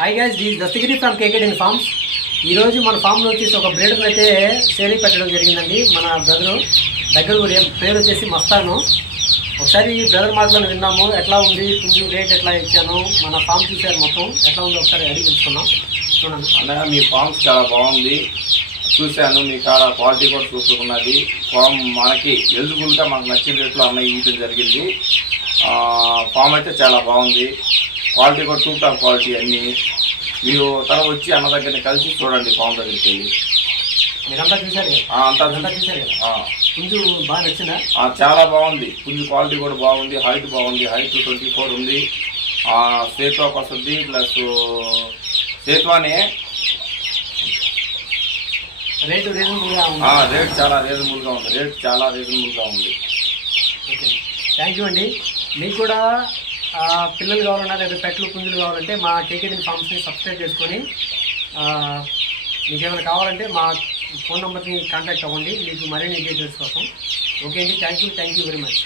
Hi guys ఈ Dastagiri from కేకేడిన్ forms ఈరోజు మన ఫామ్లో వచ్చేసి ఒక బ్రీడర్ని అయితే సేలింగ్ పెట్టడం జరిగిందండి. మన బ్రదరు దగ్గర ఊరి పేరు వచ్చేసి మస్తాను. ఒకసారి ఈ బ్రదర్ మాటలను విన్నాము. ఎట్లా ఉంది? కొంచెం రేట్ ఎట్లా ఇచ్చాను? మన ఫామ్ చూశారు మొత్తం. ఎట్లా ఉందో ఒకసారి అడిగి తెలుసుకున్నాం చూడండి. అన్నయ్య మీ ఫామ్ చాలా బాగుంది. చూశాను మీ కాడ క్వాలిటీ కూడా సూపర్ ఉన్నది. ఫామ్ మనకి ఎలిజిబుల్గా మనకు నచ్చిన రేట్లో అన్నయ్య ఇవ్వడం జరిగింది. ఫామ్ అయితే చాలా బాగుంది. క్వాలిటీ కూడా టూ టాప్ క్వాలిటీ అన్నీ. మీరు తర్వాత వచ్చి అన్న దగ్గరని కలిసి చూడండి ఫామ్ దగ్గరికి వెళ్ళి. మీరంతా చూశారు? ఆ, అంతా చూశారు. పుంజు బాగా నచ్చిందా? ఆ, చాలా బాగుంది. పుంజు క్వాలిటీ కూడా బాగుంది హైట్ బాగుంది హైట్ ట్వంటీ ఫోర్ ఉంది. సేత్వాకి వస్తుంది ప్లస్ సేత్వానే రేటు రీజనబుల్గా రేట్ చాలా రీజనబుల్గా ఉంది. రేట్ చాలా రీజనబుల్గా ఉంది. ఓకే. థ్యాంక్ యూ అండి. మీకు కూడా పిల్లలు కావాలన్నా లేదా పెట్లు పుంజులు కావాలంటే మా కేకేడిన్ ఫార్మ్స్ని సబ్స్క్రైబ్ చేసుకొని మీకు ఏమైనా కావాలంటే మా ఫోన్ నెంబర్ని కాంటాక్ట్ అవ్వండి. మీకు మరిన్ని డీటెయిల్స్ కోసం. ఓకే అండి. Thank you. Thank you very much.